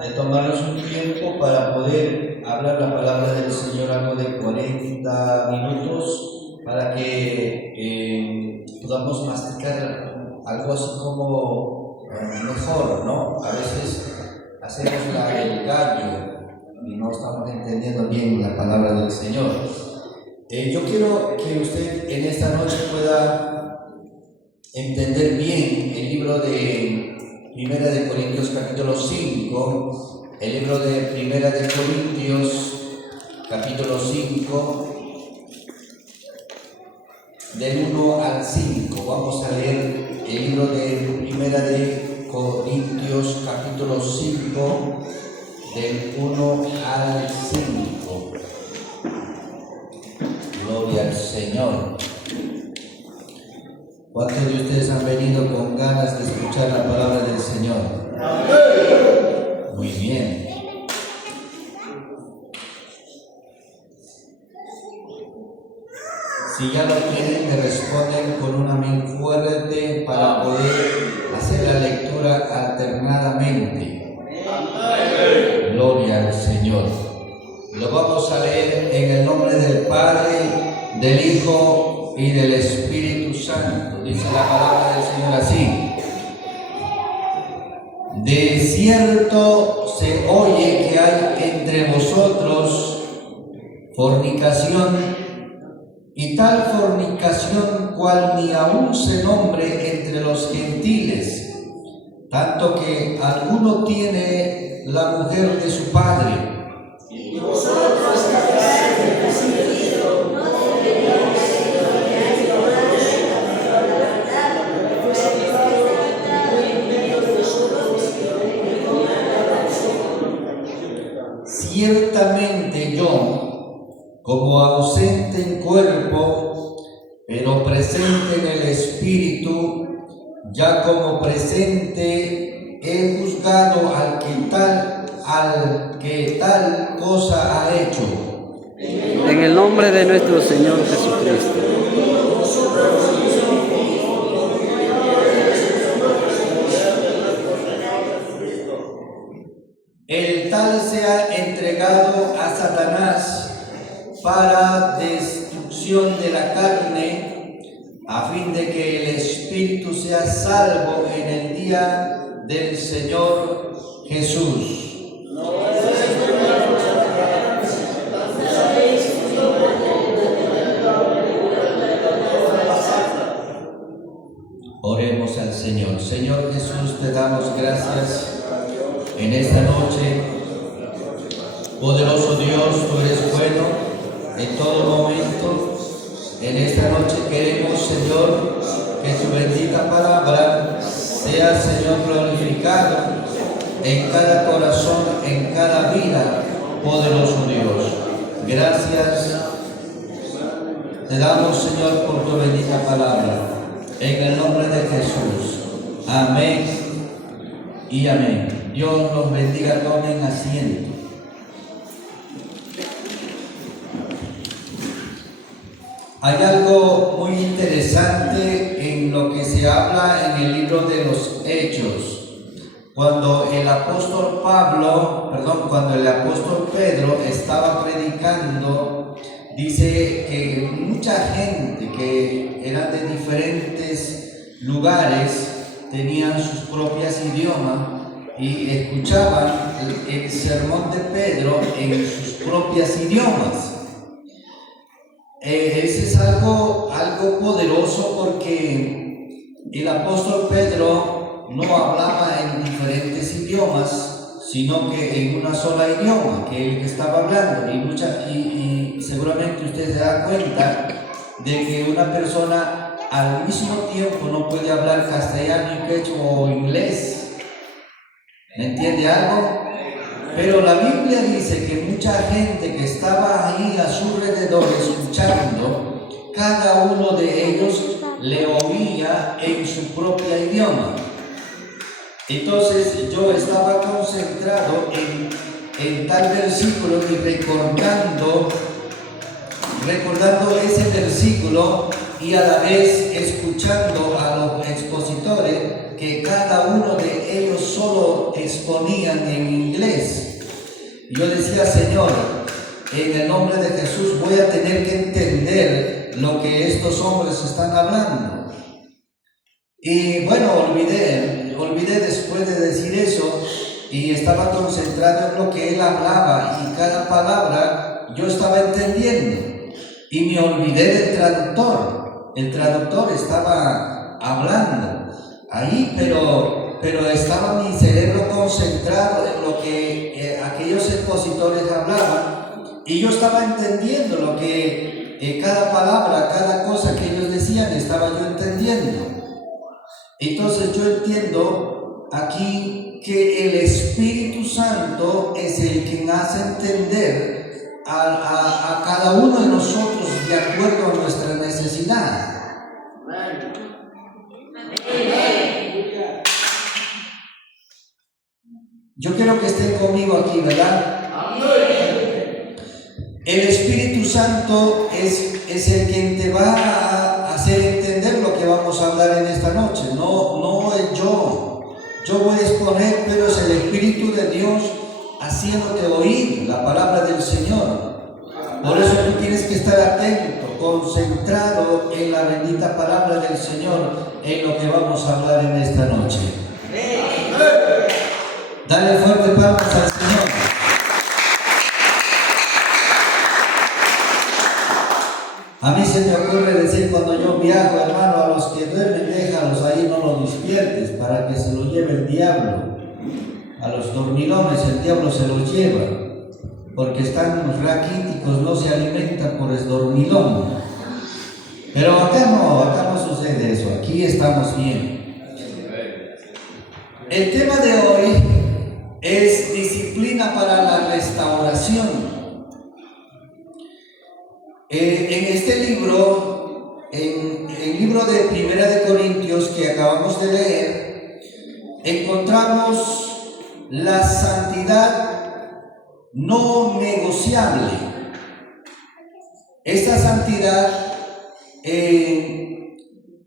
de tomarnos un tiempo para poder hablar la palabra del Señor, algo de 40 minutos, para que podamos masticar algo así como mejor, ¿no? A veces hacemos el gallo y no estamos entendiendo bien la palabra del Señor. Yo quiero que usted en esta noche pueda entender bien el libro de Primera de Corintios capítulo 5, el libro de Primera de Corintios capítulo 5, del 1 al 5. Vamos a leer el libro de Primera de Corintios capítulo 5, del 1 al 5. Gloria al Señor. ¿Cuántos de ustedes han venido con ganas de escuchar la palabra del Señor? Muy bien. Si ya lo tienen, me responden con un amén fuerte para poder hacer la lectura alternadamente. Gloria al Señor. Lo vamos a leer en el nombre del Padre, del Hijo y del Espíritu Santo. Dice la palabra del Señor así: de cierto se oye que hay entre vosotros fornicación, y tal fornicación cual ni aún se nombre entre los gentiles, tanto que alguno tiene la mujer de su padre. Y vosotros que habéis recibido, no deberíais ser la verdad, pues ciertamente yo, como ausente en cuerpo, pero presente en el espíritu, ya como presente he juzgado al que tal cosa ha hecho. En el nombre de nuestro Señor Jesucristo. El tal sea entregado a Satanás para destrucción de la carne, a fin de que el espíritu sea salvo en el día del Señor Jesús. Oremos al Señor. Señor Jesús, te damos gracias en esta noche. Poderoso Dios, tú eres bueno en todo momento. En esta noche queremos, Señor, que tu bendita palabra sea, Señor, glorificado en cada corazón, en cada vida. Poderoso Dios, gracias te damos, Señor, por tu bendita palabra. En el nombre de Jesús. Amén y amén. Dios los bendiga. Tomen asiento. Hay algo muy interesante en lo que se habla en el libro de los Hechos. Cuando el apóstol Pedro estaba predicando, dice que mucha gente que era de diferentes lugares tenían sus propias idiomas y escuchaban el sermón de Pedro en sus propias idiomas. Ese es algo poderoso, porque el apóstol Pedro no hablaba en diferentes idiomas, sino que en una sola idioma que él estaba hablando. Y seguramente usted se da cuenta de que una persona al mismo tiempo no puede hablar castellano, quechua o inglés. ¿Me entiende algo? Pero la Biblia dice que mucha gente que estaba ahí a su alrededor escuchando, cada uno de ellos le oía en su propia idioma. Entonces yo estaba concentrado en tal versículo y recordando ese versículo, y a la vez escuchando a los expositores que cada uno de ellos solo exponían en inglés. yo decía, Señor, en el nombre de Jesús voy a tener que entender lo que estos hombres están hablando. Y bueno, olvidé después de decir eso, y estaba concentrado en lo que él hablaba, y cada palabra yo estaba entendiendo, y me olvidé del traductor. El traductor estaba hablando ahí, pero estaba mi cerebro concentrado en lo que aquellos expositores hablaban, y yo estaba entendiendo lo que cada palabra, cada cosa que ellos decían, estaba yo entendiendo. Entonces yo entiendo aquí que el Espíritu Santo es el que hace entender a cada uno de nosotros de acuerdo a nuestra necesidad. Yo quiero que estén conmigo aquí, ¿verdad? El Espíritu Santo es el quien te va a hacer entender lo que vamos a hablar en esta noche. No es yo. Yo voy a exponer, pero es el Espíritu de Dios haciéndote oír la palabra del Señor. Por eso tú tienes que estar atento, concentrado en la bendita palabra del Señor, en lo que vamos a hablar en esta noche. Dale fuerte palmas al Señor. A mí se me ocurre decir cuando yo viajo, hermano, a los que duermen, déjalos ahí, no los despiertes, para que se los lleve el diablo. A los dormilones el diablo se los lleva, porque están raquíticos, no se alimentan por el dormilón. Pero acá no sucede eso, aquí estamos bien. El tema de hoy es disciplina para la restauración. En este libro, en el libro de Primera de Corintios que acabamos de leer, encontramos la santidad no negociable. Esta santidad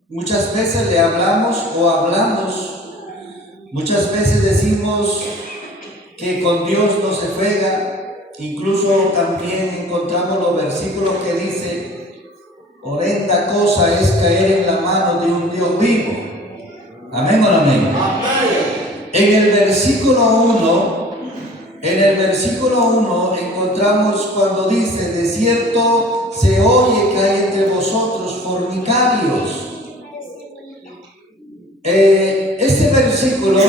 muchas veces le hablamos muchas veces decimos que con Dios no se juega. Incluso también encontramos los versículos que dice: horrenda cosa es caer en la mano de un Dios vivo. Amén o no amén. En el versículo 1 encontramos cuando dice: de cierto se oye que hay entre vosotros fornicarios. Este versículo,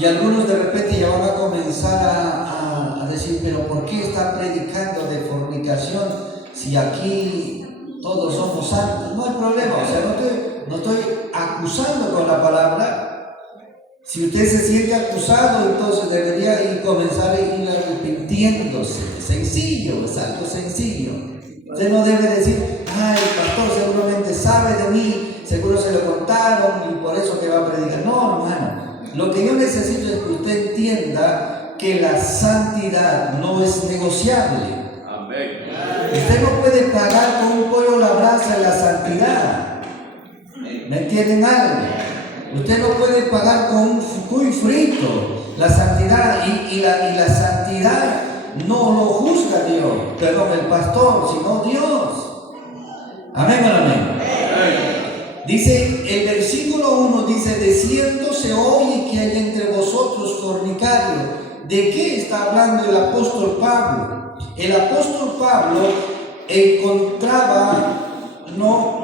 y algunos de repente ya van a comenzar a decir, pero ¿por qué está predicando de fornicación si aquí todos somos santos? No hay problema, o sea, no estoy acusando con la palabra. Si usted se siente acusado, entonces debería comenzar a ir arrepintiéndose. Sencillo, es algo sencillo. Usted no debe decir, ay, el pastor seguramente sabe de mí, seguro se lo contaron y por eso que va a predicar. No, hermano, lo que yo necesito es que usted entienda que la santidad no es negociable. Amén. Usted no puede pagar con un pollo a la brasa la santidad. ¿Me entienden algo? Usted no puede pagar con un cuy frito la santidad, y la santidad no lo juzga Dios, perdón, el pastor, sino Dios. Amén o no amén. Dice, el versículo 1 dice: de cierto se oye que hay entre vosotros fornicarios. ¿De qué está hablando el apóstol Pablo? El apóstol Pablo encontraba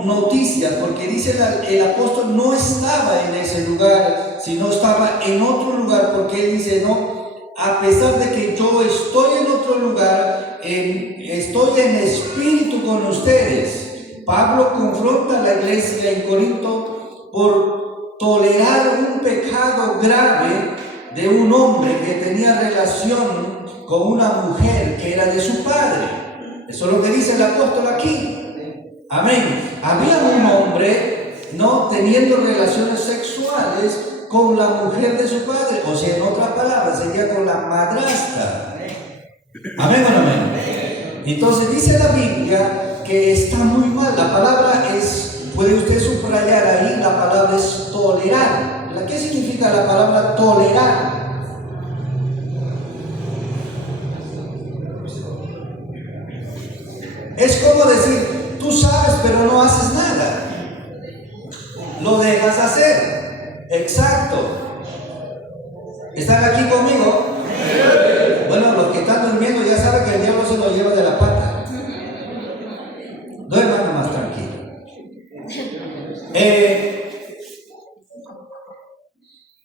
noticias, porque dice el apóstol no estaba en ese lugar, sino estaba en otro lugar, porque él dice, no, a pesar de que yo estoy en otro lugar, estoy en espíritu con ustedes. Pablo confronta a la iglesia en Corinto por tolerar un pecado grave de un hombre que tenía relación con una mujer que era de su padre. Eso es lo que dice el apóstol aquí. Amén. Había un hombre, ¿no?, teniendo relaciones sexuales con la mujer de su padre, o sea, en otras palabras, sería con la madrastra. Amén o no amén. Entonces dice la Biblia que está muy mal. La palabra es, puede usted subrayar ahí, la palabra es tolerar. ¿Qué significa la palabra tolerar? Es como decir, tú sabes pero no haces nada. Lo dejas hacer. Exacto. ¿Están aquí conmigo? Bueno, los que están durmiendo ya saben que el diablo se lo lleva de la pata. Duerman más tranquilo.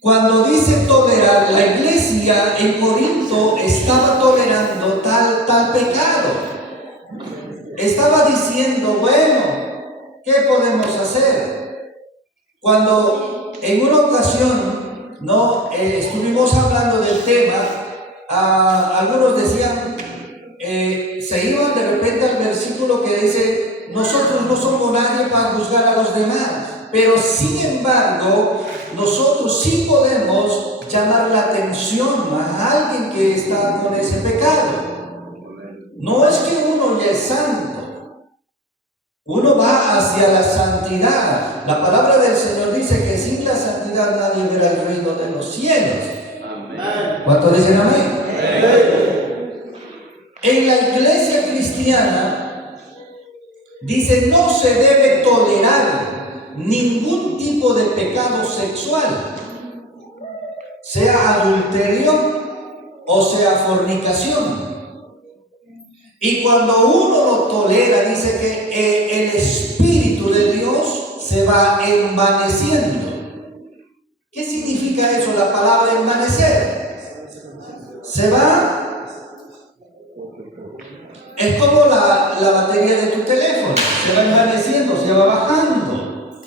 Cuando dice tolerar, la iglesia en Corinto estaba tolerando tal pecado. Estaba diciendo, bueno, ¿qué podemos hacer? Cuando en una ocasión estuvimos hablando del tema, algunos decían, se iban de repente al versículo que dice, nosotros no somos nadie para juzgar a los demás, pero sin embargo, nosotros sí podemos llamar la atención a alguien que está con ese pecado. No es que uno ya es santo, uno va hacia la santidad. La palabra del Señor dice que sin la santidad nadie verá el reino de los cielos. Amén. ¿Cuántos dicen amén? Amén. En la iglesia cristiana dice no se debe tolerar ningún tipo de pecado sexual, sea adulterio o sea fornicación. Y cuando uno lo tolera, dice que el Espíritu de Dios se va envaneciendo. ¿Qué significa eso, la palabra envanecer? Se va, es como la batería de tu teléfono, se va envaneciendo, se va bajando.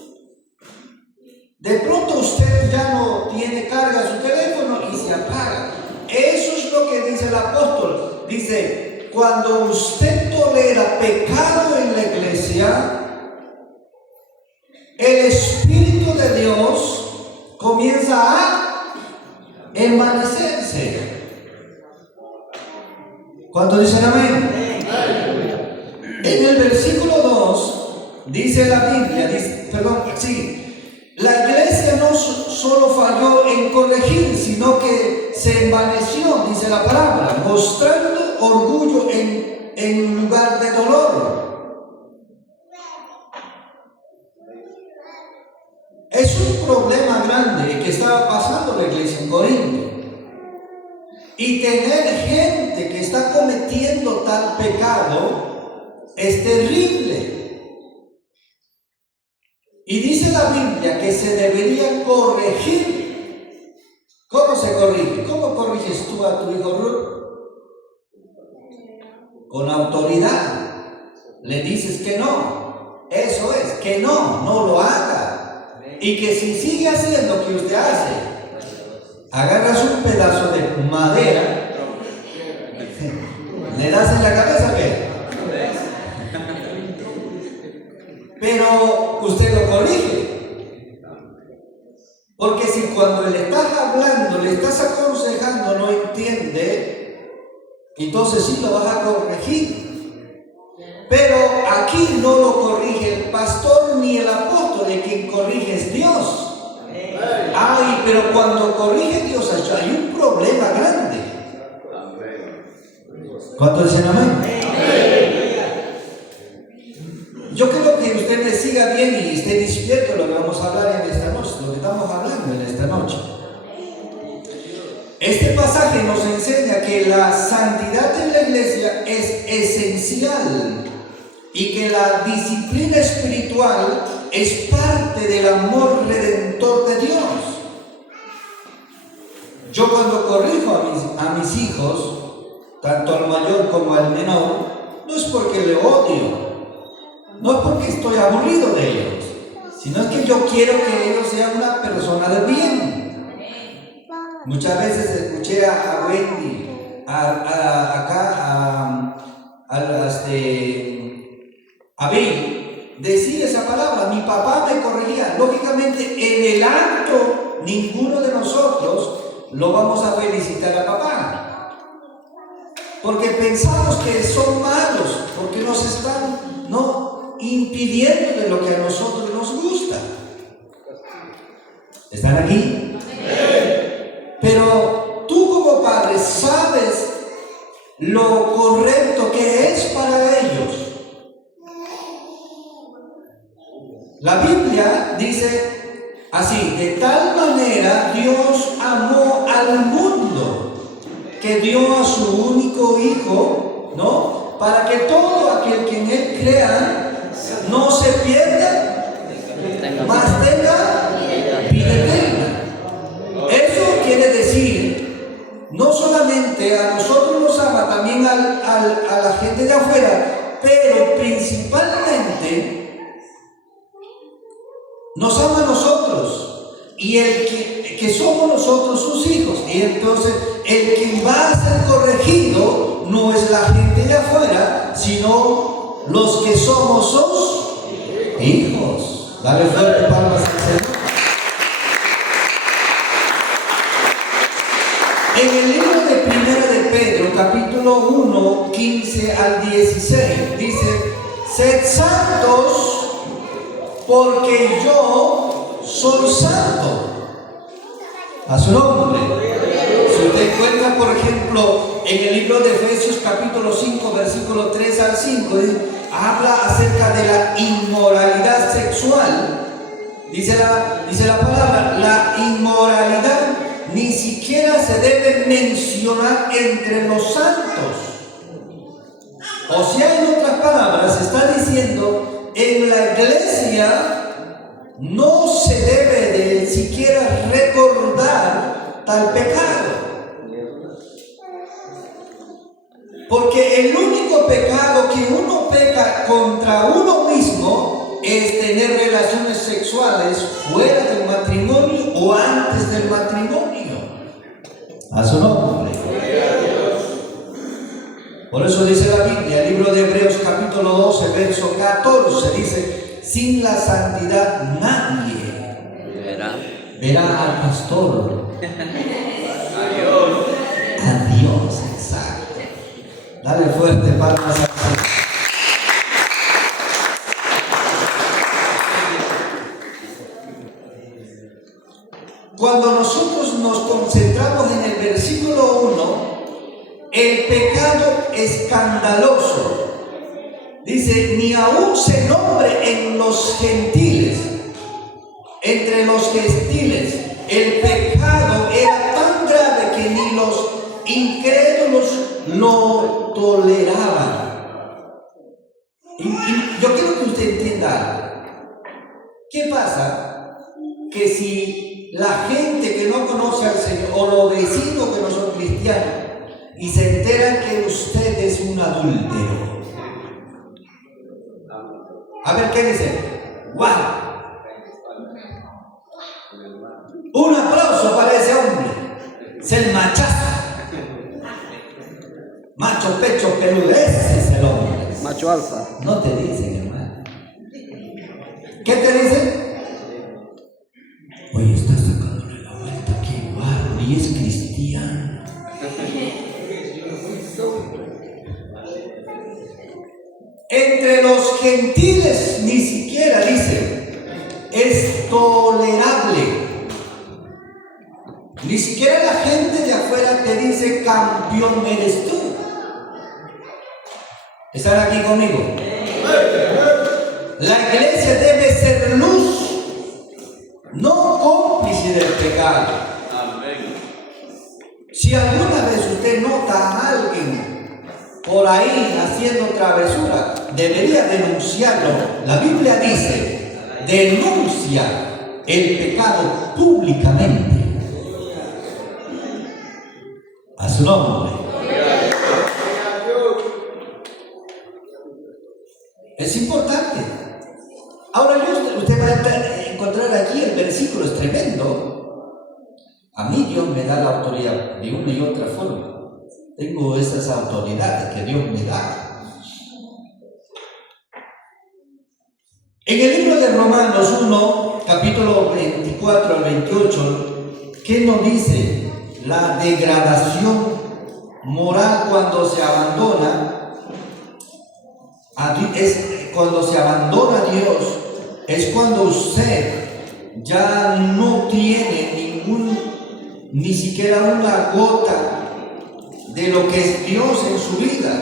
De pronto usted ya no tiene carga su teléfono y se apaga. Eso es lo que dice el apóstol. Dice, cuando usted tolera pecado en la iglesia, el Espíritu de Dios comienza a envanecerse. ¿Cuántos dicen amén? En el versículo 2 dice la Biblia, la iglesia no solo falló en corregir, sino que se envaneció, dice la palabra, mostrando orgullo en lugar de dolor. Es un problema grande que estaba pasando la iglesia en Corinto. Y tener gente que está cometiendo tal pecado es terrible. Y dice la Biblia que se debería corregir. ¿Cómo se corrige? ¿Cómo corriges tú a tu hijo Ruth? Con autoridad. Le dices que no. Eso es, que no lo haga. Y que si sigue haciendo lo que usted hace, agarras un pedazo de madera, le das en la cabeza, ¿qué? Pero usted lo corrige. Porque si cuando le estás hablando, le estás aconsejando, no entiende, entonces sí lo vas a corregir. Pero aquí no lo corrige el pastor ni el apóstol, de quien corrige es Dios. Ay, pero cuando corrige Dios hay un problema grande. ¿Cuántos dicen amén? Yo creo que usted me siga bien y esté despierto lo que vamos a hablar en esta noche, lo que estamos hablando en esta noche. Este pasaje nos enseña que la santidad en la iglesia es esencial y que la disciplina espiritual es parte del amor redentor de Dios. Yo cuando corrijo a mis hijos, tanto al mayor como al menor, no es porque le odio, no es porque estoy aburrido de ellos, sino es que yo quiero que ellos sean una persona de bien. Muchas veces escuché a Wendy, a Bill, decir esa palabra. Mi papá me corregía. Lógicamente, en el acto, ninguno de nosotros lo vamos a felicitar a papá, porque pensamos que son malos, porque nos están impidiendo de lo que a nosotros nos gusta. ¿Están aquí? Pero tú como padre sabes lo correcto que es para ellos. La Biblia dice así: de tal manera Dios amó al mundo que dio a su único Hijo, ¿no? Para que todo aquel que en Él crea no se pierda, mas tenga vida eterna. Eso quiere decir, no solamente a nosotros nos ama, también a la gente de afuera, pero principalmente nos ama a nosotros, y el que somos nosotros sus hijos. Y entonces el que va a ser corregido no es la gente de afuera, sino los que somos sus hijos. Dale fuerte palmas al Señor. En el libro de Primera de Pedro, capítulo 1, 15 al 16, dice: sed santos porque yo soy santo. A su nombre. Si usted encuentra, por ejemplo, en el libro de Efesios capítulo 5, versículo 3 al 5, habla acerca de la inmoralidad sexual. Dice la palabra: la inmoralidad ni siquiera se debe mencionar entre los santos. O sea, en otras palabras, está diciendo, en la iglesia no se debe de siquiera recordar tal pecado. Porque el único pecado que uno peca contra uno mismo es tener relaciones sexuales fuera del matrimonio o antes del matrimonio. A su nombre. Por eso dice la Biblia, el libro de Hebreos capítulo 12, verso 14, dice: sin la santidad nadie verá al pastor. A Dios, exacto. Dale fuerte palmas al Señor. Cuando nosotros nos concentramos en el versículo 1, el pecado escandaloso, dice, ni aún se nombre en los gentiles, entre los gentiles, el pecado era tan grave que ni los incrédulos lo toleraban. Y yo quiero que usted entienda algo. ¿Qué pasa? Que si la gente que no conoce al Señor, o los vecinos que no son cristianos, y se enteran que usted es un adúltero, a ver qué dicen. ¡Wow! Un aplauso para ese hombre. Es el machazo. Macho, pecho, peludo. Ese es el hombre. Macho alfa. No te dicen, hermano. ¿Qué te dicen? Oye, está sacándole la vuelta. Qué guapo. Y es cristiano. Entre los gentiles ni siquiera, dice, es tolerable. Ni siquiera la gente de afuera te dice: campeón eres tú. ¿Están aquí conmigo? La iglesia debe ser luz, no cómplice del pecado. Si alguna vez usted nota a alguien por ahí haciendo travesura, debería denunciarlo. La Biblia dice: denuncia el pecado públicamente. A su nombre. Es importante. Ahora usted va a encontrar aquí el versículo, es tremendo. A mí Dios me da la autoridad de una y otra forma. Tengo esas autoridades que Dios me da. En el libro de Romanos 1, capítulo 24 al 28, ¿qué nos dice? La degradación moral cuando se abandona cuando se abandona a Dios, es cuando usted ya no tiene ni siquiera una gota de lo que es Dios en su vida.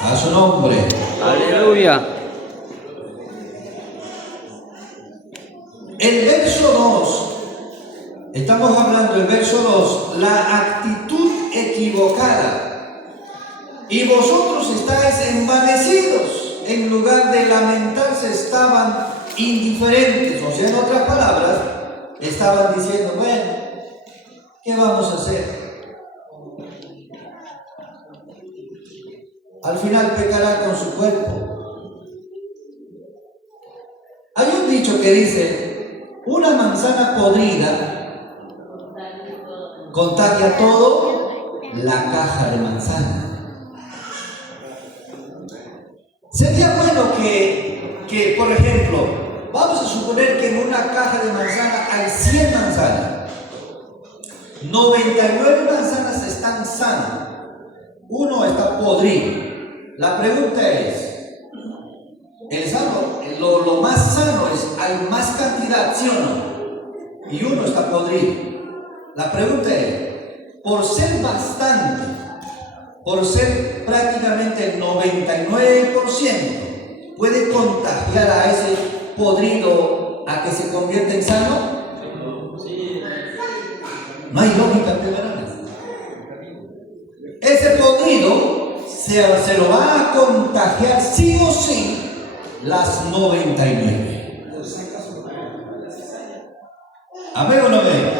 A su nombre. Aleluya. hablando, el verso 2, la actitud equivocada. Y vosotros estáis envanecidos, en lugar de lamentarse estaban indiferentes. O sea, en otras palabras, estaban diciendo, bueno, ¿qué vamos a hacer? Al final pecará con su cuerpo. Hay un dicho que dice, una manzana podrida contagia todo la caja de manzana. Sería bueno que, por ejemplo, vamos a suponer que en una caja de manzana hay 100 manzanas. 99 manzanas están sanas. Uno está podrido. La pregunta es, el sano, lo más sano es, hay más cantidad, ¿sí o no? Y uno está podrido. La pregunta es, por ser bastante, por ser prácticamente el 99%, ¿puede contagiar a ese podrido a que se convierta en sano? No hay lógica, ¿verdad? Ese podrido se lo va a contagiar sí o sí las 99. ¿Amén o no amén?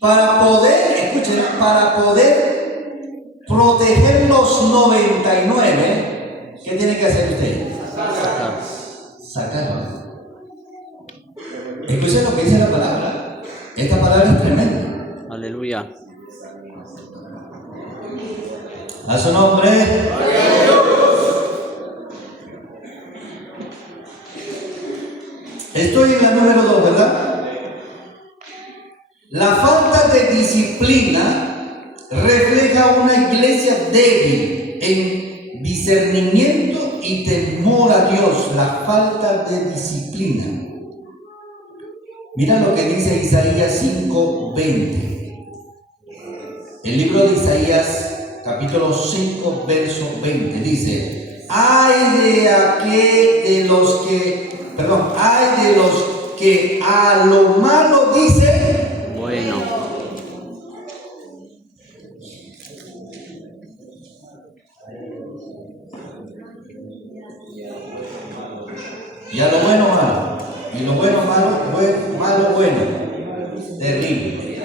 Para poder, escuchen, para poder proteger los 99, ¿qué tiene que hacer usted? Sacarlo. Escuchen lo que dice la palabra. Esta palabra es tremenda. Aleluya. A su nombre. Estoy en la número 2, ¿verdad? La falta de disciplina refleja una iglesia débil en discernimiento y temor a Dios. La falta de disciplina. Mira lo que dice Isaías 5:20. El libro de Isaías, capítulo 5, verso 20, dice: ay de los que a lo malo dicen bueno. Y a lo bueno malo, y lo bueno malo, malo bueno. Terrible.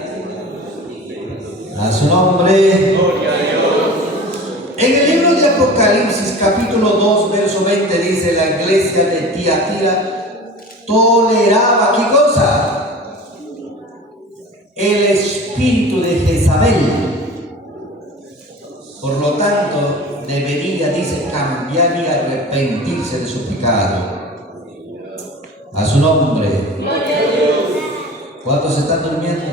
A su nombre. Gloria a Dios. En el libro de Apocalipsis, capítulo 2, verso 20, dice: la iglesia de Tiatira toleraba, ¿qué cosa? El espíritu de Jezabel. Por lo tanto, debería, dice, cambiar y arrepentirse de su pecado. A su nombre. ¿Cuántos están durmiendo?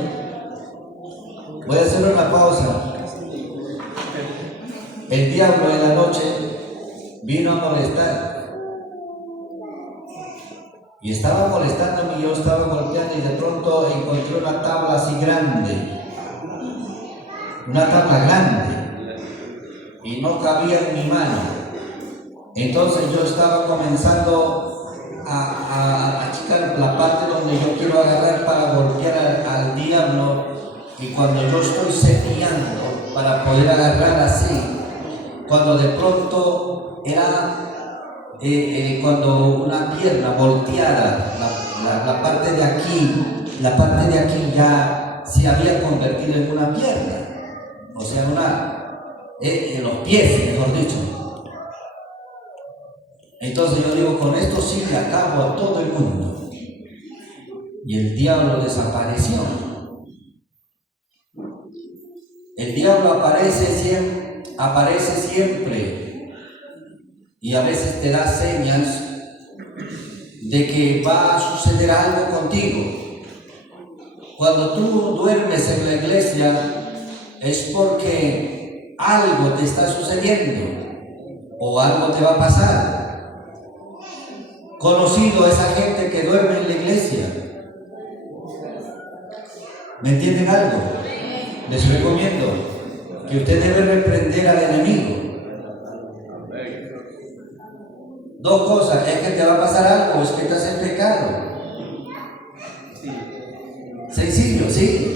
Voy a hacer una pausa. El diablo en la noche vino a molestar. Y estaba molestándome, yo estaba golpeando y de pronto encontré una tabla así grande. Una tabla grande. Y no cabía en mi mano. Entonces yo estaba comenzando a achicar la parte donde yo quiero agarrar para golpear al diablo. Y cuando yo estoy cepillando para poder agarrar así, cuando de pronto era cuando una pierna volteada, la parte de aquí ya se había convertido en una pierna, o sea, en los pies, mejor dicho. Entonces yo digo, con esto sí le acabo a todo el mundo. Y el diablo desapareció. El diablo aparece siempre y a veces te da señas de que va a suceder algo contigo. Cuando tú duermes en la iglesia es porque algo te está sucediendo o algo te va a pasar. Conocido a esa gente que duerme en la iglesia. ¿Me entienden algo? Les recomiendo que usted debe reprender al enemigo. Dos cosas: es que te va a pasar algo, es que estás en pecado. ¿Sí? sencillo, ¿sí?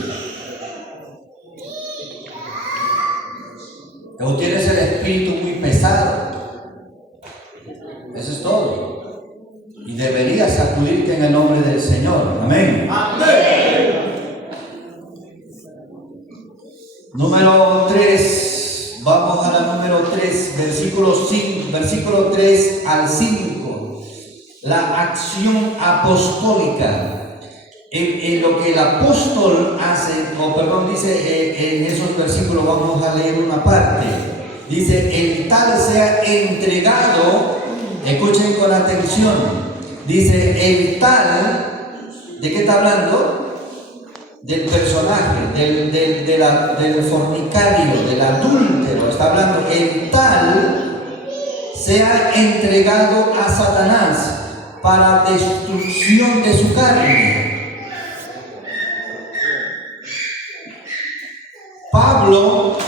O tienes el espíritu muy pesado. Eso es todo. Y deberías sacudirte en el nombre del Señor. Amén. Amén. Número 3. Vamos a la número 3, versículo 3 al 5. La acción apostólica. En lo que el apóstol hace, dice en esos versículos, vamos a leer una parte. Dice, el tal sea entregado, escuchen con atención. Dice, el tal, ¿de qué está hablando? Del personaje, del fornicario, del adúltero. Está hablando, el tal sea entregado a Satanás para destrucción de su carne. Pablo,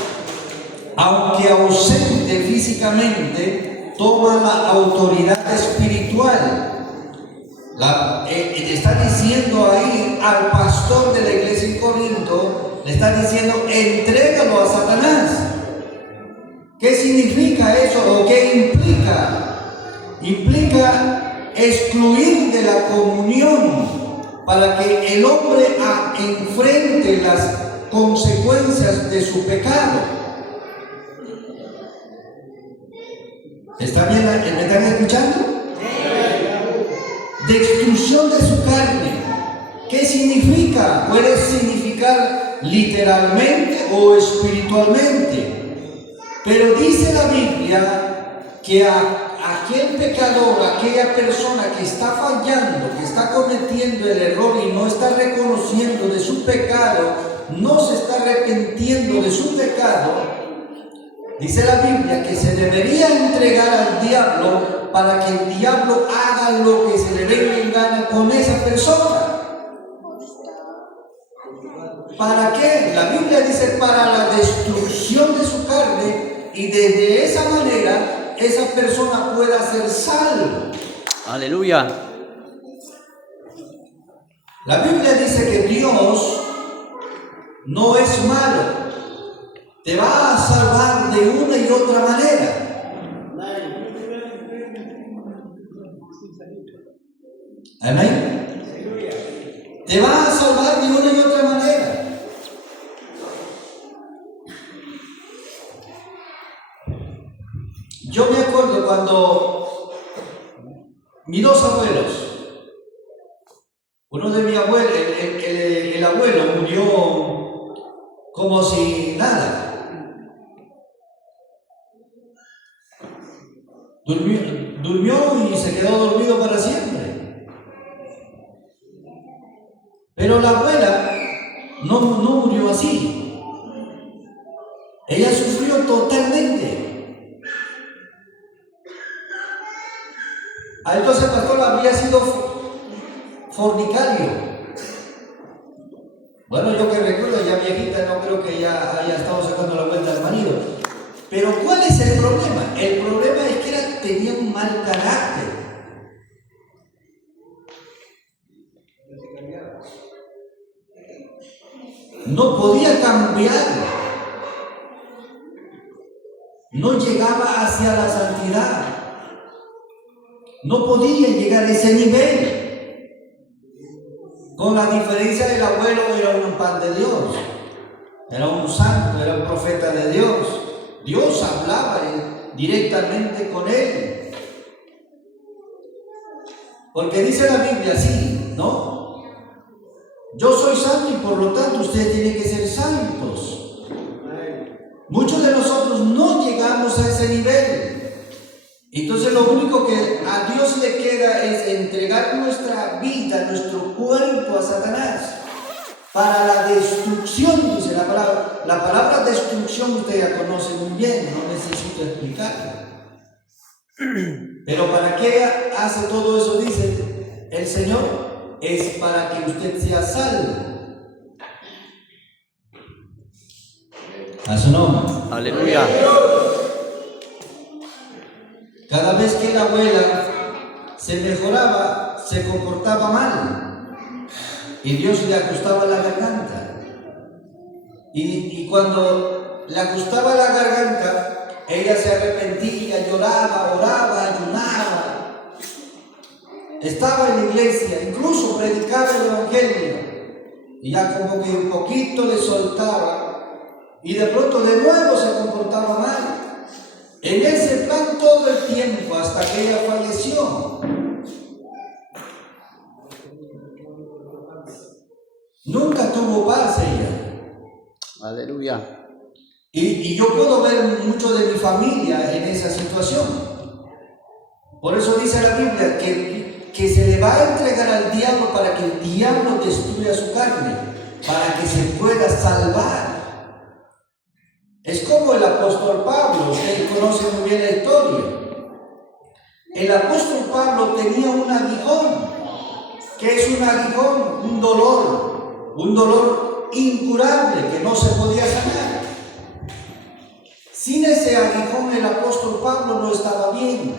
aunque ausente físicamente, toma la autoridad espiritual. Está diciendo ahí al pastor de la iglesia en Corinto, le está diciendo, entrégalo a Satanás. ¿Qué significa eso o qué implica? Implica excluir de la comunión para que el hombre enfrente las consecuencias de su pecado. ¿Está bien? ¿Me están escuchando? Destrucción de su carne. ¿Qué significa? Puede significar literalmente o espiritualmente. Pero dice la Biblia que aquel pecador, aquella persona que está fallando, que está cometiendo el error y no está reconociendo de su pecado, no se está arrepintiendo de su pecado, dice la Biblia que se debería entregar al diablo para que el diablo haga lo que se le venga en gana con esa persona. ¿Para qué? La Biblia dice para la destrucción de su carne, y desde esa manera esa persona pueda ser salva. Aleluya. La Biblia dice que Dios no es malo, te va a salvar de una y otra manera. Amén. Te va a salvar de una y otra manera. Yo me acuerdo cuando mis dos abuelos, uno de mi abuelo, el abuelo murió como si nada. Durmió y se quedó dormido para siempre. Pero la abuela no murió así. Ella sufrió totalmente. Entonces el pastor había sido fornicario. Bueno, yo que recuerdo, ya viejita, no creo que ya haya estado sacando la vuelta al marido. Pero ¿cuál es el problema? El problema es que tenía un mal carácter. No podía cambiar. No llegaba hacia la santidad. No podía llegar a ese nivel. Con la diferencia del abuelo, era un pan de Dios, era un santo, era un profeta de Dios. Dios hablaba directamente con él. Porque dice la Biblia así, ¿no? Yo soy santo y por lo tanto ustedes tienen que ser santos. Muchos de nosotros no llegamos a ese nivel. Entonces lo único que a Dios le queda es entregar nuestra vida, nuestro cuerpo a Satanás para la destrucción, dice la palabra. La palabra destrucción usted ya conoce muy bien, no necesito explicarla. Pero ¿para qué hace todo eso? Dice el Señor, es para que usted sea salvo. A su nombre. Aleluya. Cada vez que la abuela se mejoraba, se comportaba mal. y Dios le ajustaba la garganta. Y cuando le ajustaba la garganta, ella se arrepentía, lloraba, oraba, ayunaba. Estaba en la iglesia, incluso predicaba el evangelio. Y ya como que un poquito le soltaba. Y de pronto de nuevo se comportaba mal. En ese plan todo el tiempo hasta que ella falleció. Nunca tuvo paz ella. Aleluya. Y yo puedo ver mucho de mi familia en esa situación. Por eso dice la Biblia que se le va a entregar al diablo para que el diablo destruya su carne, para que se pueda salvar. Es como el apóstol Pablo, usted conoce muy bien la historia. El apóstol Pablo tenía un aguijón. ¿Qué es un aguijón? Un dolor incurable que no se podía sanar. Sin ese aguijón el apóstol Pablo no estaba bien.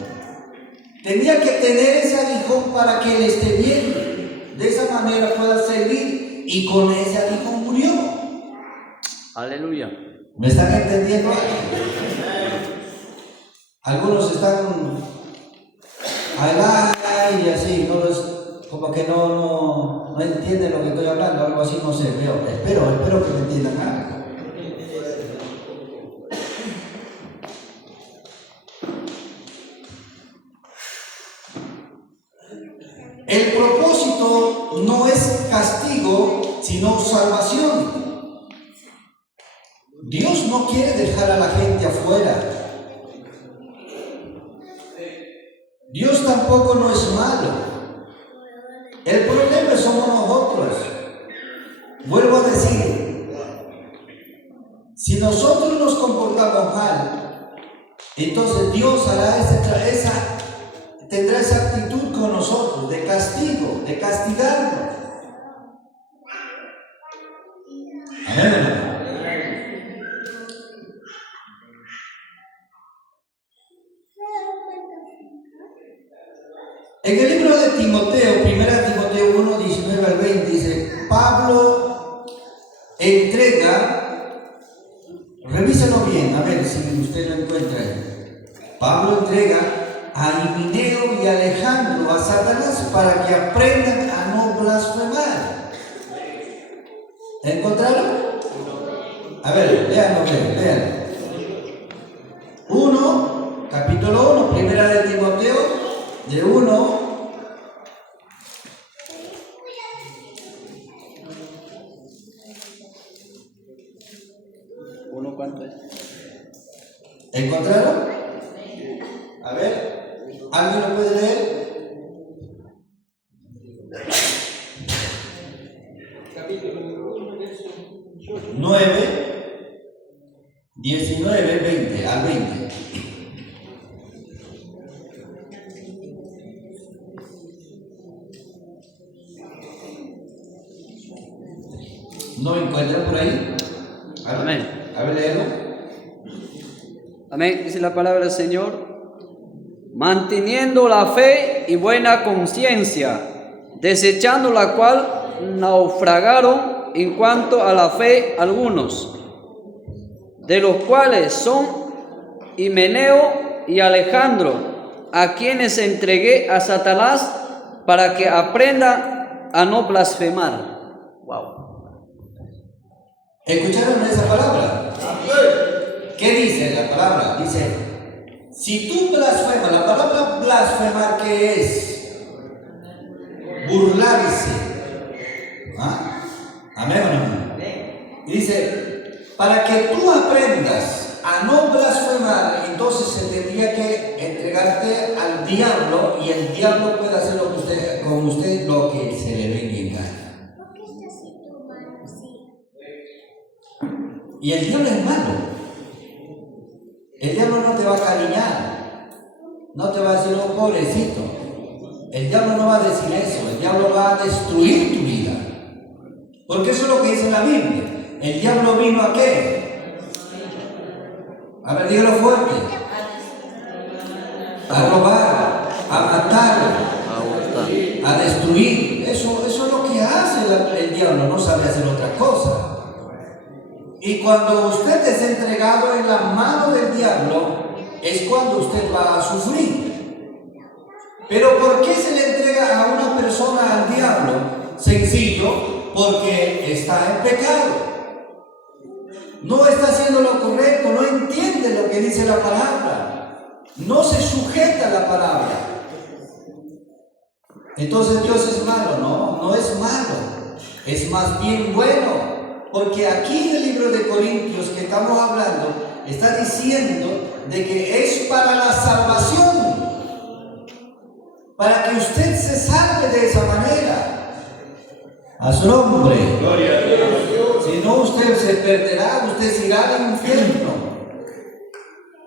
Tenía que tener ese aguijón para que él esté bien. De esa manera pueda servir, y con ese aguijón murió. Aleluya. ¿Me están entendiendo? Algunos están y así, como que no entienden lo que estoy hablando, algo así, no sé, espero que me entiendan algo. El propósito no es castigo, sino salvación. Dios no quiere dejar a la gente afuera. Dios tampoco no es malo. El problema somos nosotros. Vuelvo a decir, si nosotros nos comportamos mal, entonces Dios tendrá esa actitud con nosotros, de castigo, de castigarnos. Amén. En el libro de Timoteo, 1 Timoteo 1, 19 al 20, dice, Pablo entrega, revíselo bien, a ver si usted lo encuentra ahí. Pablo entrega a Himeneo y Alejandro a Satanás para que aprendan a no blasfemar. ¿Encontraron? A ver, lean. 1, capítulo 1, 1 de Timoteo, de 1. ¿Cuánto es? ¿Encontraron? A ver, ¿alguien lo puede leer? Capítulo 9, 19, 20, al 20. ¿No encuentran por ahí? Amén. A ver, léelo. Amén. Dice la palabra del Señor. Manteniendo la fe y buena conciencia, desechando la cual naufragaron en cuanto a la fe algunos, de los cuales son Himeneo y Alejandro, a quienes entregué a Satanás para que aprendan a no blasfemar. Wow. ¿Escucharon esa palabra? ¿Qué dice la palabra? Dice, si tú blasfemas, la palabra blasfemar, ¿qué es? Burlarse. ¿Ah? ¿Amén o no? Dice, para que tú aprendas a no blasfemar, entonces se tendría que entregarte al diablo, y el diablo puede hacer con usted lo que se le venga en gana. Y el diablo es malo. El diablo no te va a cariñar, no te va a decir, oh, pobrecito. El diablo no va a decir eso. El diablo va a destruir tu vida, porque eso es lo que dice la Biblia. El diablo vino ¿a qué? A ver, dígalo fuerte. A robar, a matar, a destruir. Eso es lo que hace Y cuando usted es entregado en la mano del diablo, es cuando usted va a sufrir. Pero ¿por qué se le entrega a una persona al diablo? Sencillo, porque está en pecado. No está haciendo lo correcto, no entiende lo que dice la palabra, no se sujeta a la palabra. Entonces Dios es malo, no es malo, es más bien bueno. Porque aquí en el libro de Corintios que estamos hablando, está diciendo de que es para la salvación, para que usted se salve de esa manera. A su nombre. Gloria a Dios. Si no, usted se perderá, usted se irá al infierno.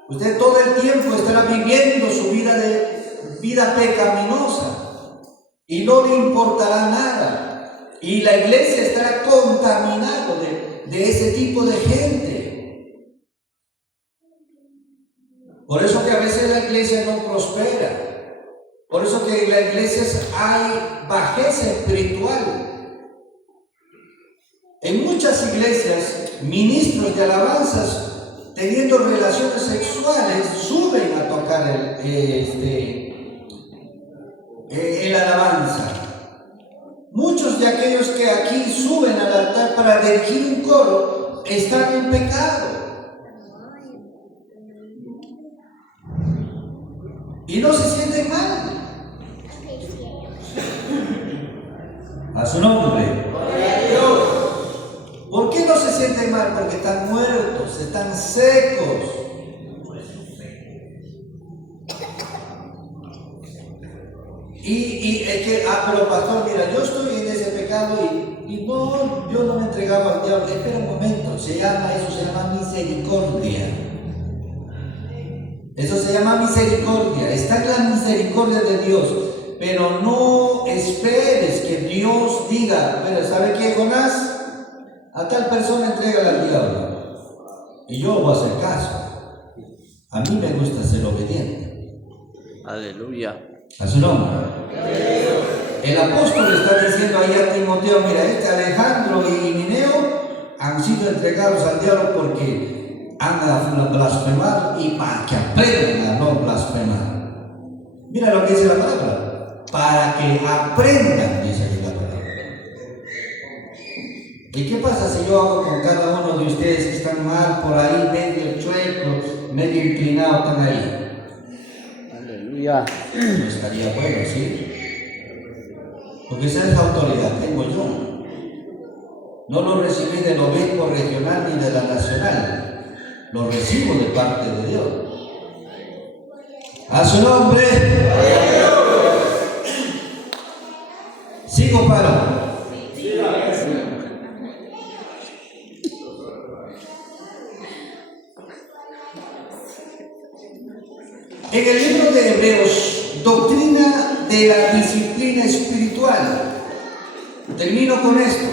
Usted todo el tiempo estará viviendo su vida pecaminosa y no le importará nada. Y la iglesia estará contaminada de ese tipo de gente. Por eso que a veces la iglesia no prospera. Por eso que en la iglesia hay bajeza espiritual. En muchas iglesias, ministros de alabanzas, teniendo relaciones sexuales, suben a tocar el alabanza. Muchos de aquellos que aquí suben al altar para dirigir un coro están en pecado. Y no se sienten mal. A su nombre. ¿Por qué no se sienten mal? Porque están muertos, están secos. Y es que, pero pastor, mira, yo estoy en ese pecado y no, yo no me entregaba al diablo. Espera un momento, eso se llama misericordia. Eso se llama misericordia. Está en la misericordia de Dios. Pero no esperes que Dios diga, pero ¿sabe qué, Jonás? A tal persona entrega al diablo. Y yo voy a hacer caso. A mí me gusta ser obediente. Aleluya. A su nombre. El apóstol está diciendo ahí a Timoteo, mira, Alejandro y Mineo han sido entregados al diablo porque han blasfemado y para que aprendan a no blasfemar. Mira lo que dice la palabra. Para que aprendan, dice aquí la palabra. ¿Y qué pasa si yo hago con cada uno de ustedes que están mal por ahí, medio chuecos, medio inclinados, están ahí? Aleluya. No estaría bueno, ¿sí? Porque esa es la autoridad, tengo yo. No lo recibí del obispo regional ni de la nacional. Lo recibo de parte de Dios. A su nombre. Sigo para. En el libro de Hebreos, doctrina de la disciplina espiritual. Termino con esto.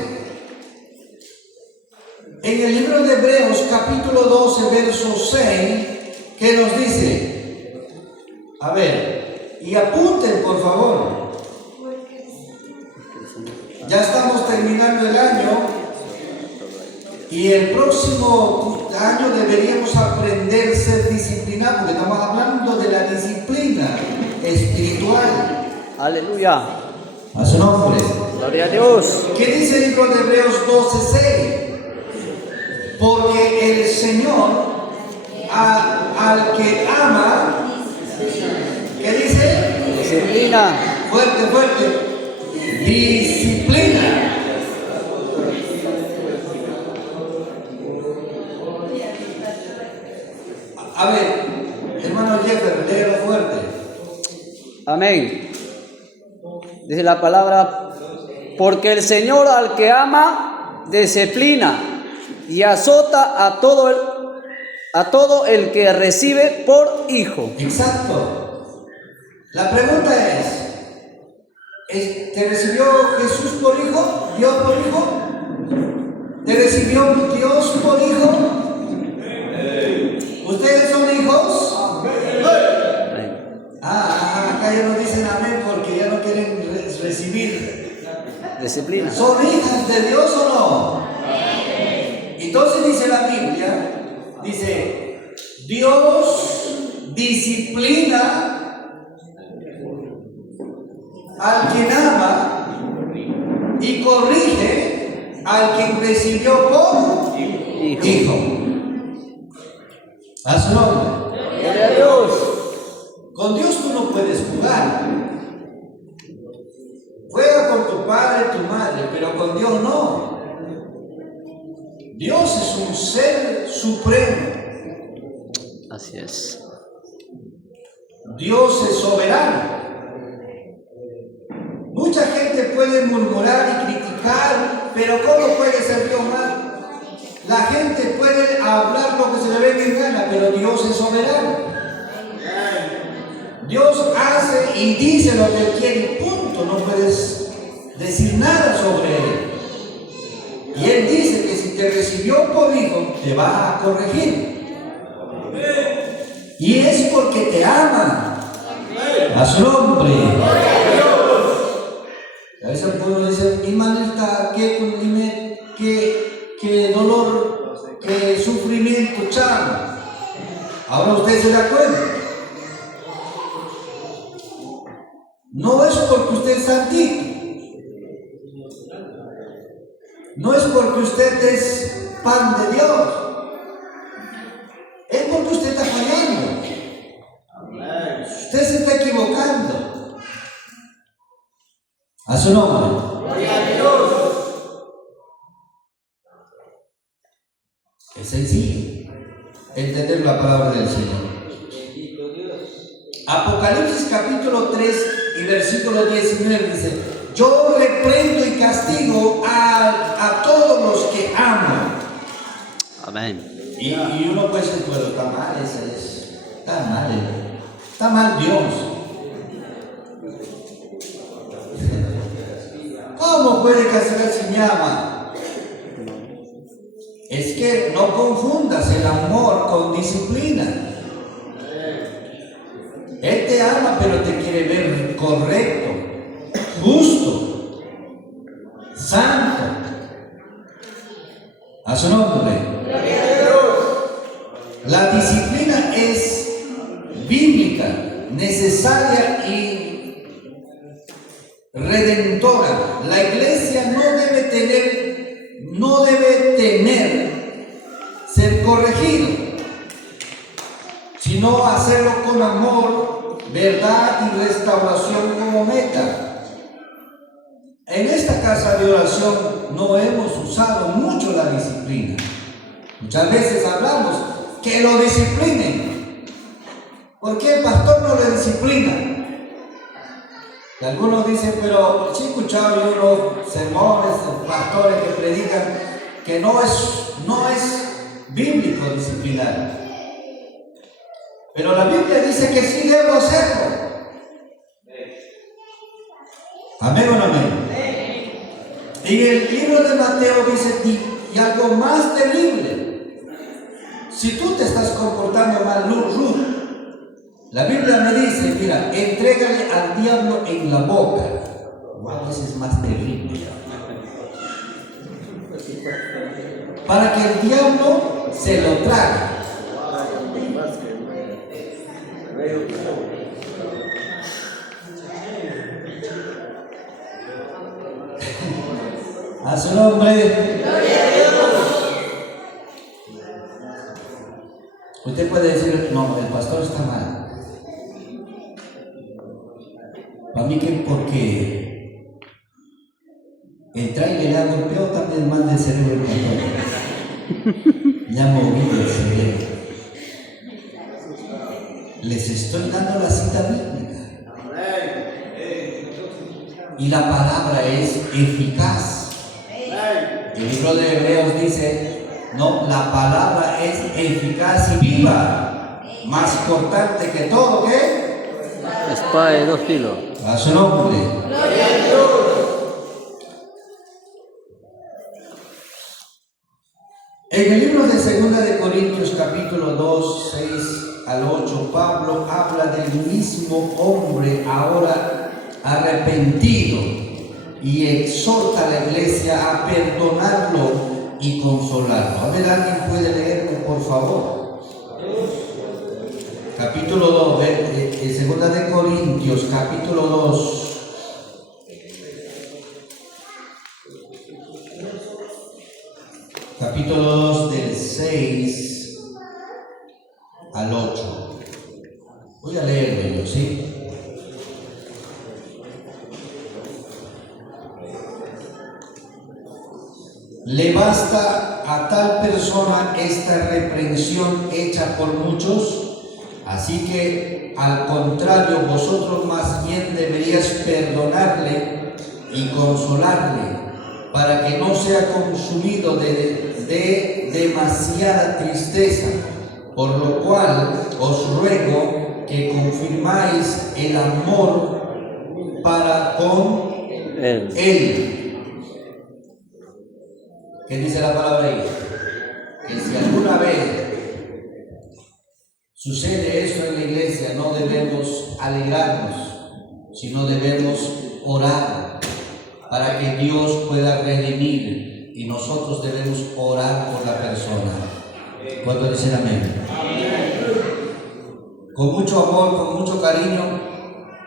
En el libro de Hebreos, capítulo 12, verso 6, ¿qué nos dice? A ver, y apunten por favor. Ya estamos terminando el año y el próximo año deberíamos aprender a ser disciplinados, porque estamos hablando de la disciplina espiritual. Aleluya. A su nombre. Gloria a Dios. ¿Qué dice el libro de Hebreos 12:6? Porque el Señor al que ama, ¿qué dice? Disciplina. Fuerte, fuerte. Disciplina. A ver, hermano Jeffer, léelo fuerte. Amén. Dice la palabra, porque el Señor al que ama, disciplina y azota a todo el que recibe por hijo. Exacto. La pregunta es, ¿te recibió Jesús por hijo? ¿Dios por hijo? ¿Te recibió Dios por hijo? ¿Ustedes son hijos? Acá ya no dicen amén porque ya no quieren recibir. Disciplina. ¿Son hijas de Dios o no? Y Entonces dice la Biblia, dice, Dios disciplina al quien ama y corrige al quien recibió por hijo. A su nombre. Gloria a Dios. Con Dios tú no puedes jugar. Juega con tu padre, tu madre, pero con Dios no. Dios es un ser supremo. Así es. Dios es soberano. Mucha gente puede murmurar y criticar, pero ¿cómo puede ser Dios malo? La gente puede hablar lo que se le venga en gana, pero Dios es soberano. Dios hace y dice lo que Él quiere y punto. No puedes decir nada sobre Él. Y Él dice que si te recibió por hijo, te va a corregir. Y es porque te ama. A su nombre. A veces el pueblo dice, mi manita, qué dolor, qué sufrimiento, chamo. Ahora usted se da cuenta. No es porque usted es santito. No es porque usted es pan de Dios. Es porque usted está fallando. Usted se está equivocando. A su nombre. Gloria a Dios. Es sencillo entender la palabra del Señor. Apocalipsis capítulo 3 y versículo 19 dice: yo reprendo y castigo a todos los que amo. Amén. Y uno puede decir, pero está mal, está mal Dios. ¿Cómo puede castigar si me ama? Es que no confundas el amor con disciplina. Él te ama, pero te quiere ver correcto, justo, santo. A su nombre. La disciplina es bíblica, necesaria y redentora. La iglesia no debe temer ser corregido, sino hacerlo con amor, verdad y restauración como meta. En esta casa de oración no hemos usado mucho la disciplina. Muchas veces hablamos que lo disciplinen. ¿Por qué el pastor no le disciplina? Y algunos dicen, pero sí he escuchado yo los sermones de pastores que predican que no es bíblico disciplinar. Pero la Biblia dice que sí debo hacerlo. Amén o no amén. Y el libro de Mateo dice, y algo más terrible: si tú te estás comportando mal, Ruth, la Biblia me dice, mira, entrégale al diablo en la boca. Wow, eso es más terrible. Para que el diablo se lo trague. A su nombre. Usted puede decir, no, el pastor está mal. Para mí que porque el trailer le ha golpeado también mal del cerebro el pastor. Le ha movido el cerebro. Les estoy dando la cita bíblica. Y la palabra es eficaz. El libro de Hebreos dice, no, la palabra es eficaz y viva, más cortante que todo, ¿qué? Espada de dos filos. A su nombre. Gloria a Dios. En el libro de 2 de Corintios capítulo 2, 6 al 8, Pablo habla del mismo hombre ahora arrepentido y exhorta a la iglesia a perdonarlo y consolarlo. A ver, ¿alguien puede leerme, por favor? Capítulo 2, segunda de Corintios, capítulo 2. Capítulo 2 del 6 al 8. Voy a leerlo yo, ¿sí? Le basta a tal persona esta reprensión hecha por muchos, así que al contrario vosotros más bien deberíais perdonarle y consolarle, para que no sea consumido de demasiada tristeza, por lo cual os ruego que confirmáis el amor para con él. ¿Qué dice la palabra ahí? Que si alguna vez sucede eso en la iglesia, no debemos alegrarnos, sino debemos orar para que Dios pueda redimir, y nosotros debemos orar por la persona. ¿Cuánto dicen amén? Con mucho amor, con mucho cariño,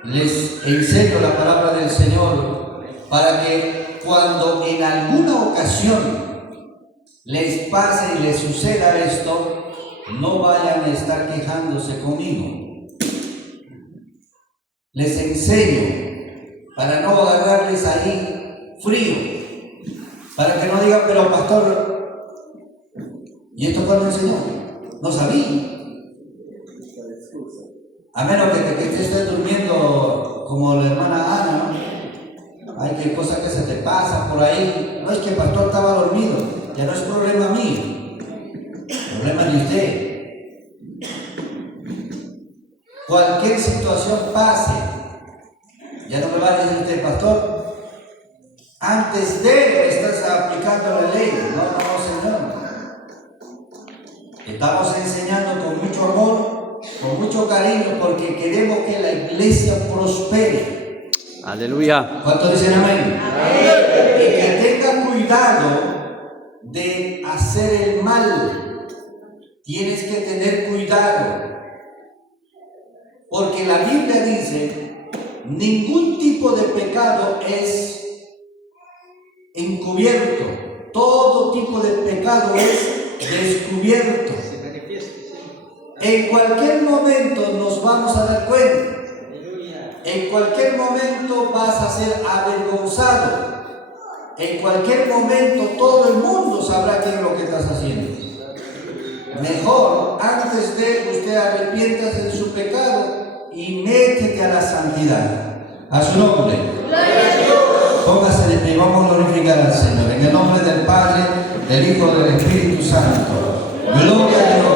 les enseño la palabra del Señor para que cuando en alguna ocasión les pase y les suceda esto, no vayan a estar quejándose conmigo. Les enseño para no agarrarles ahí frío, para que no digan, pero pastor, ¿y esto cuándo enseñó? No sabía. A menos que te estés durmiendo como la hermana Ana, ¿no? Hay que cosas que se te pasan por ahí. No es que el pastor estaba dormido, ya no es problema mío, problema de usted. Cualquier situación pase, ya no me va a decir usted, pastor, antes de estás aplicando la ley. No, Señor. Estamos enseñando con mucho amor, con mucho cariño, porque queremos que la iglesia prospere. Aleluya. ¿Cuántos dicen amén? Y que tenga cuidado de hacer el mal. Tienes que tener cuidado, porque la Biblia dice, ningún tipo de pecado es encubierto, todo tipo de pecado es descubierto. En cualquier momento nos vamos a dar cuenta. En cualquier momento vas a ser avergonzado. En cualquier momento todo el mundo sabrá qué es lo que estás haciendo. Mejor, antes de usted arrepiéntase de su pecado y métete a la santidad. A su nombre. Póngase de pie, vamos a glorificar al Señor. En el nombre del Padre, del Hijo y del Espíritu Santo. Gloria a Dios.